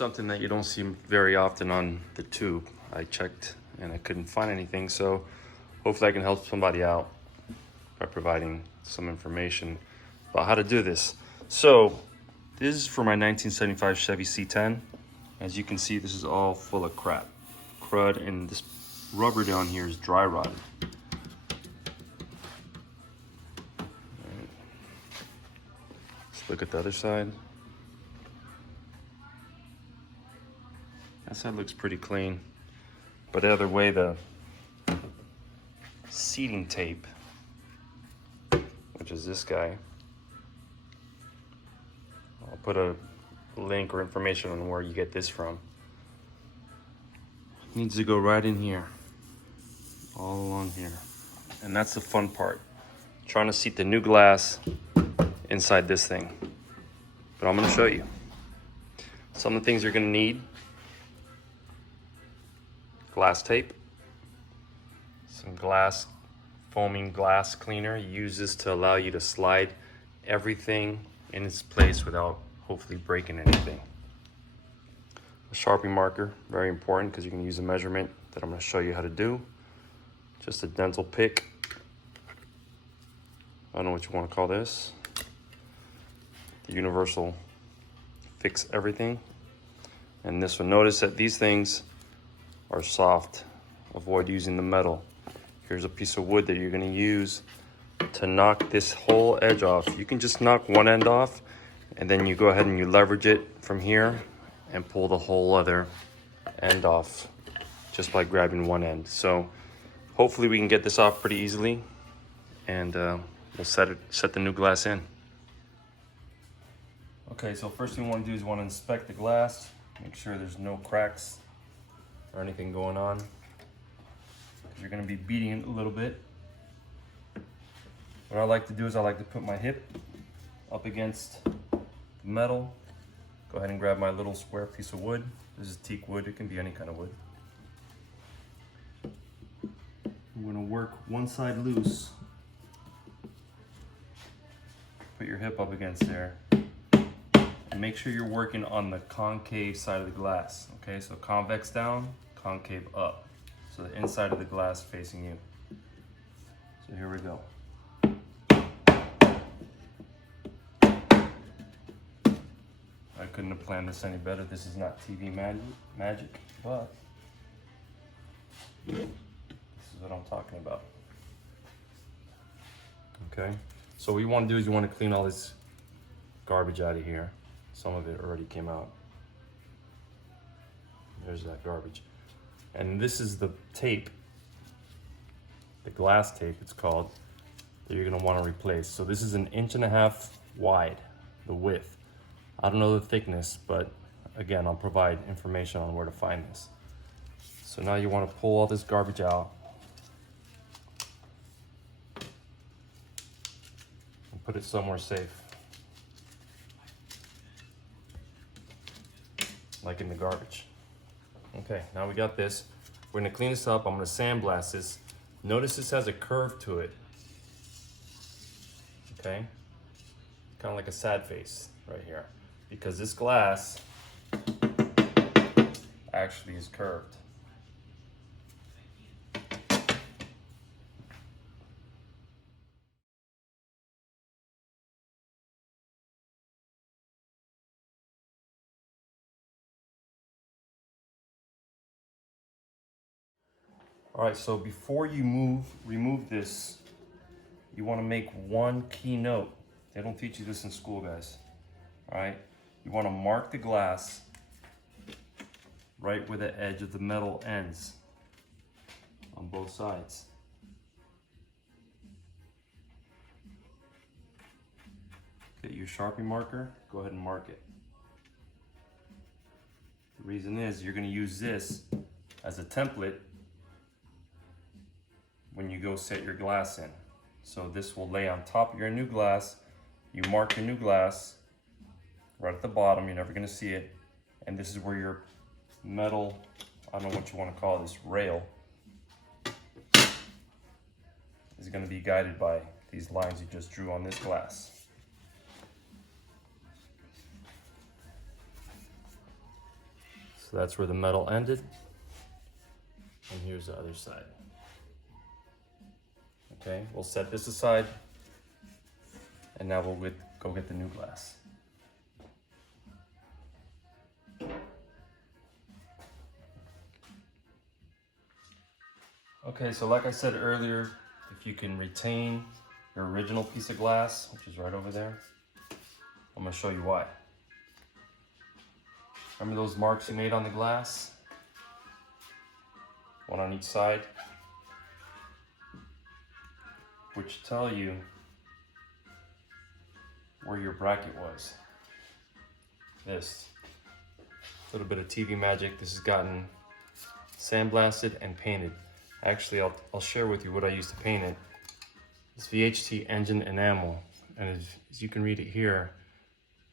something that you don't see very often on the tube. I checked and I couldn't find anything, so hopefully I can help somebody out by providing some information about how to do this. So this is for my 1975 Chevy C10. As you can see, this is all full of crud, and this rubber down here is dry rotted. Let's look at the other side. That side looks pretty clean, but the other way, the seating tape, which is this guy, I'll put a link or information on where you get this from. It needs to go right in here, all along here. And that's the fun part, trying to seat the new glass inside this thing. But I'm gonna show you. Some of the things you're gonna need: glass tape, some foaming glass cleaner. You use this to allow you to slide everything in its place without hopefully breaking anything. A Sharpie marker, very important because you can use a measurement that I'm going to show you how to do. Just a dental pick. I don't know what you want to call this. The universal fix everything. And this one, notice that these things are soft. Avoid using the metal. Here's a piece of wood that you're going to use to knock this whole edge off. You can just knock one end off, and then you go ahead and you leverage it from here and pull the whole other end off just by grabbing one end. So hopefully we can get this off pretty easily, and we'll set the new glass in. Okay, so first thing we want to do is we want to inspect the glass, make sure there's no cracks or anything going on. You're going to be beating it a little bit. What I like to do is I like to put my hip up against the metal. Go ahead and grab my little square piece of wood. This is teak wood, it can be any kind of wood. I'm going to work one side loose. Put your hip up against there. And make sure you're working on the concave side of the glass. Okay, so convex down, concave up. So the inside of the glass facing you. So here we go. I couldn't have planned this any better. This is not TV magic, but this is what I'm talking about. Okay, so what you want to do is you want to clean all this garbage out of here. Some of it already came out. There's that garbage. And this is the tape, the glass tape it's called, that you're gonna wanna replace. So this is 1.5 inches wide, the width. I don't know the thickness, but again, I'll provide information on where to find this. So now you wanna pull all this garbage out and put it somewhere safe. Like in the garbage. Okay, now we got this. We're gonna clean this up. I'm gonna sandblast this. Notice this has a curve to it. Okay? Kind of like a sad face right here. Because this glass actually is curved. All right, so before you remove this, you want to make one key note. They don't teach you this in school, guys. All right, you want to mark the glass right where the edge of the metal ends on both sides. Get your Sharpie marker, go ahead and mark it. The reason is you're going to use this as a template when you go set your glass in. So this will lay on top of your new glass. You mark your new glass right at the bottom, you're never gonna see it. And this is where your metal, I don't know what you wanna call this, rail, is gonna be guided by these lines you just drew on this glass. So that's where the metal ended. And here's the other side. Okay, we'll set this aside. And now we'll go get the new glass. Okay, so like I said earlier, if you can retain your original piece of glass, which is right over there, I'm gonna show you why. Remember those marks you made on the glass? One on each side, which tell you where your bracket was. This little bit of TV magic. This has gotten sandblasted and painted. Actually, I'll share with you what I used to paint it. It's VHT engine enamel, and as you can read it here,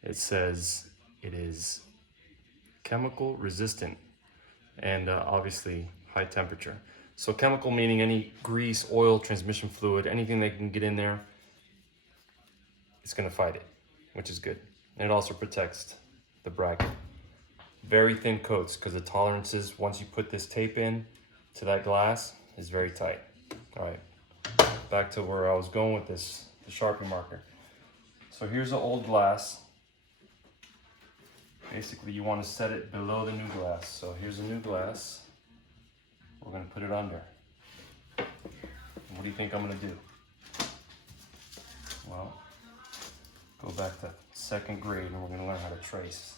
it says it is chemical resistant and obviously high temperature. So chemical meaning any grease, oil, transmission fluid, anything that can get in there, it's gonna fight it, which is good. And it also protects the bracket. Very thin coats, because the tolerances, once you put this tape in to that glass, is very tight. All right, back to where I was going with this, the Sharpie marker. So here's the old glass. Basically, you want to set it below the new glass. So here's the new glass. We're going to put it under. And what do you think I'm going to do? Well, go back to second grade and we're going to learn how to trace.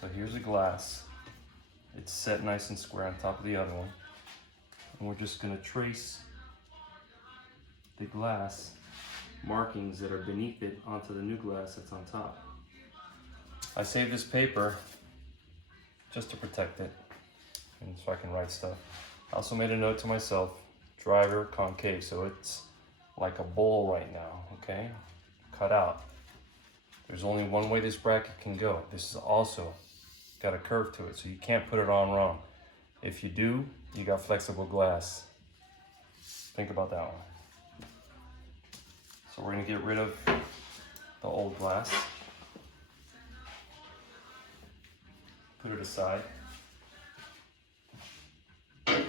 So here's the glass. It's set nice and square on top of the other one. And we're just going to trace the glass markings that are beneath it onto the new glass that's on top. I saved this paper just to protect it and so I can write stuff. I also made a note to myself, driver concave, so it's like a bowl right now, okay? Cut out. There's only one way this bracket can go. This is also got a curve to it, so you can't put it on wrong. If you do, you got flexible glass. Think about that one. So we're gonna get rid of the old glass. Put it aside. And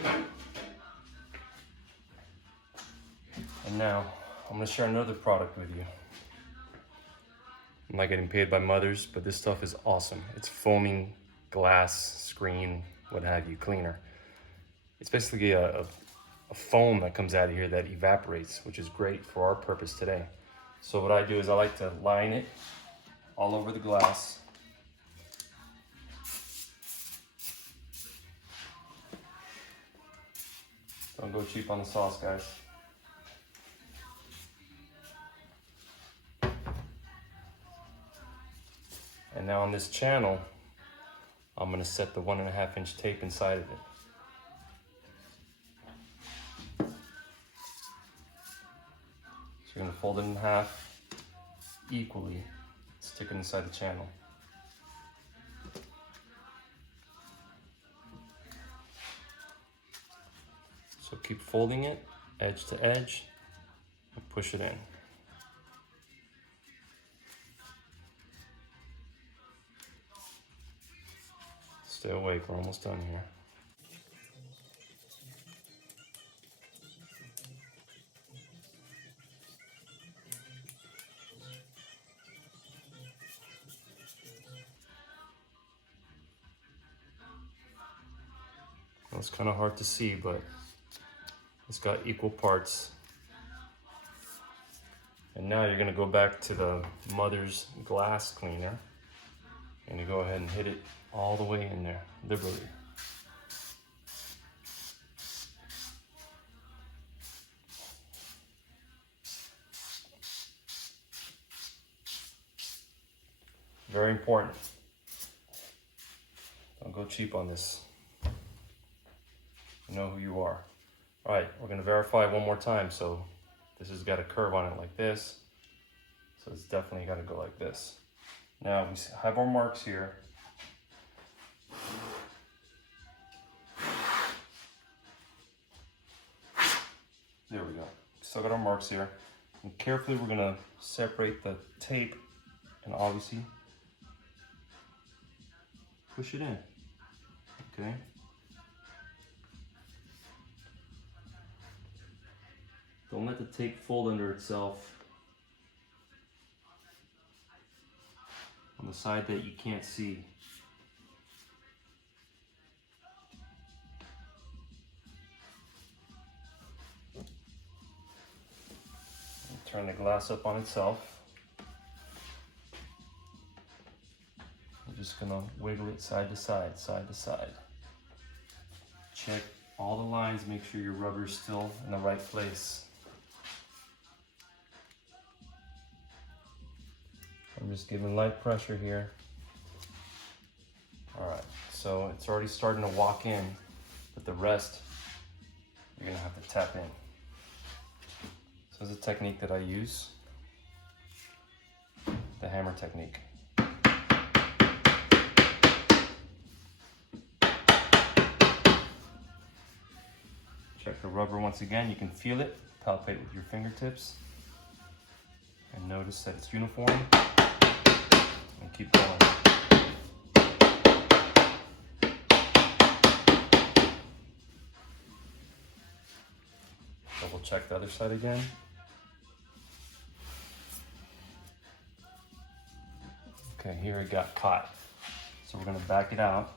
now, I'm gonna share another product with you. I'm not getting paid by Mothers, but this stuff is awesome. It's foaming glass, screen, what have you, cleaner. It's basically a foam that comes out of here that evaporates, which is great for our purpose today. So what I do is I like to line it all over the glass. Don't go cheap on the sauce, guys. And now on this channel, I'm gonna set the 1.5 inch tape inside of it. So you're gonna fold it in half equally, stick it inside the channel. So keep folding it, edge to edge, and push it in. Stay awake, we're almost done here. Well, it's kind of hard to see, but it's got equal parts. And now you're gonna go back to the Mother's glass cleaner and you go ahead and hit it all the way in there, liberally. Very important. Don't go cheap on this. You know who you are. All right, we're gonna verify one more time. So this has got a curve on it like this. So it's definitely gotta go like this. Now we have our marks here. There we go. Still got our marks here. And carefully we're gonna separate the tape and obviously push it in. Okay. Don't let the tape fold under itself on the side that you can't see. Turn the glass up on itself. I'm just gonna wiggle it side to side, side to side. Check all the lines, make sure your rubber's still in the right place. I'm just giving light pressure here. All right, so it's already starting to walk in, but the rest, you're gonna have to tap in. So this is a technique that I use, the hammer technique. Check the rubber once again, you can feel it, palpate with your fingertips, and notice that it's uniform, and keep going. Double check the other side again. Okay, here it got caught. So we're gonna back it out.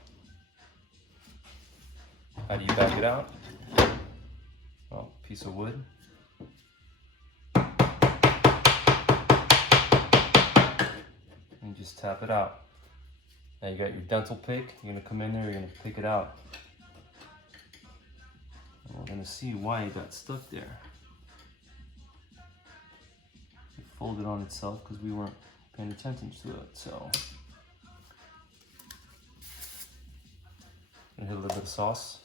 How do you back it out? Well, piece of wood. And just tap it out. Now you got your dental pick. You're gonna come in there, you're gonna pick it out. And we're gonna see why it got stuck there. It folded on itself because we weren't paying attention to it, so. And hit a little bit of sauce.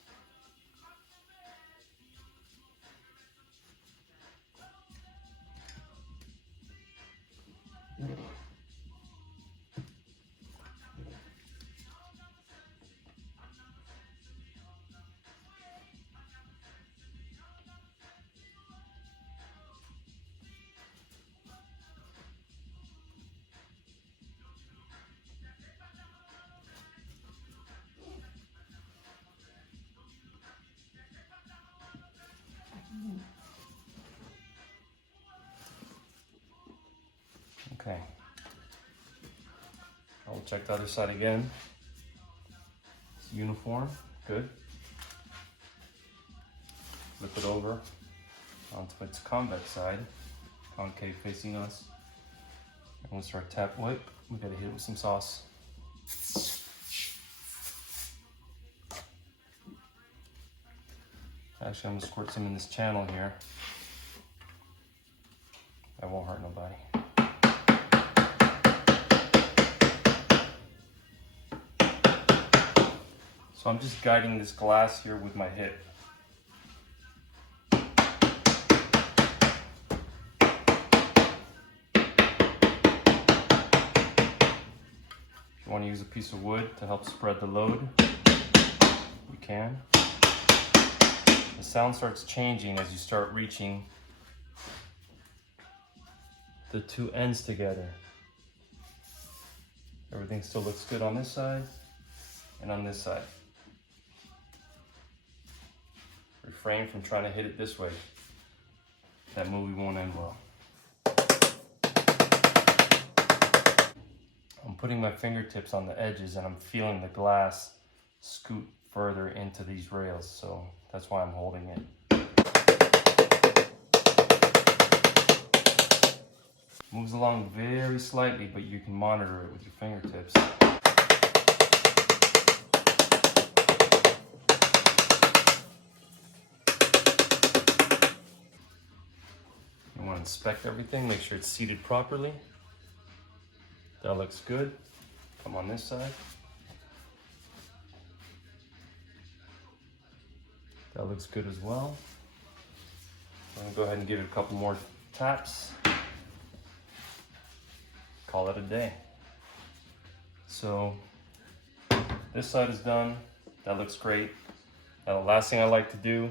Okay. I'll check the other side again. It's uniform, good. Flip it over onto its convex side, concave facing us. And we'll start tap whip. We gotta hit it with some sauce. Actually, I'm gonna squirt some in this channel here. That won't hurt nobody. So I'm just guiding this glass here with my hip. If you want to use a piece of wood to help spread the load, you can. The sound starts changing as you start reaching the two ends together. Everything still looks good on this side and on this side. Refrain from trying to hit it this way. That movie won't end well. I'm putting my fingertips on the edges and I'm feeling the glass scoot further into these rails, so that's why I'm holding it. Moves along very slightly, but you can monitor it with your fingertips. You want to inspect everything, make sure it's seated properly. That looks good. Come on this side. That looks good as well. I'm gonna go ahead and give it a couple more taps. Call it a day. So this side is done. That looks great. Now the last thing I like to do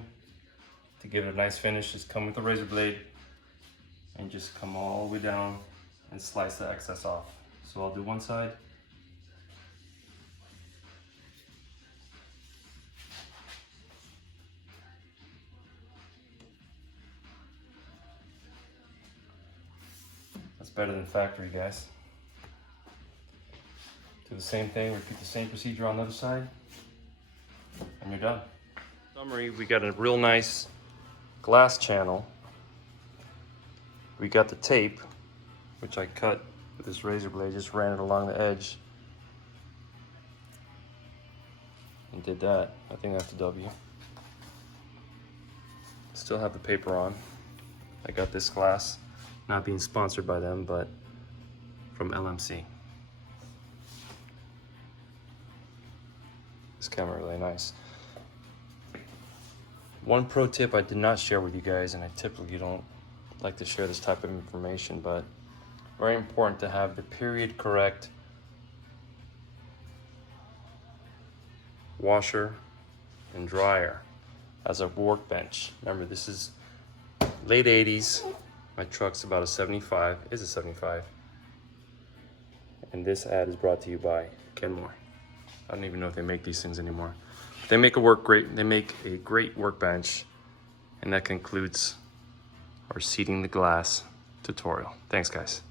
to give it a nice finish is come with a razor blade and just come all the way down and slice the excess off. So I'll do one side. That's better than factory, guys. Do the same thing, repeat the same procedure on the other side, and you're done. Summary, we got a real nice glass channel. We got the tape, which I cut with this razor blade, just ran it along the edge. And did that. I think that's a W. Still have the paper on. I got this glass, not being sponsored by them, but from LMC. This camera really nice. One pro tip I did not share with you guys, and I typically don't like to share this type of information, but very important to have the period correct washer and dryer as a workbench. Remember, this is late 80s. My truck's about a 75, is a 75. And this ad is brought to you by Kenmore. I don't even know if they make these things anymore. They make a great workbench, and that concludes our seating the glass tutorial. Thanks, guys.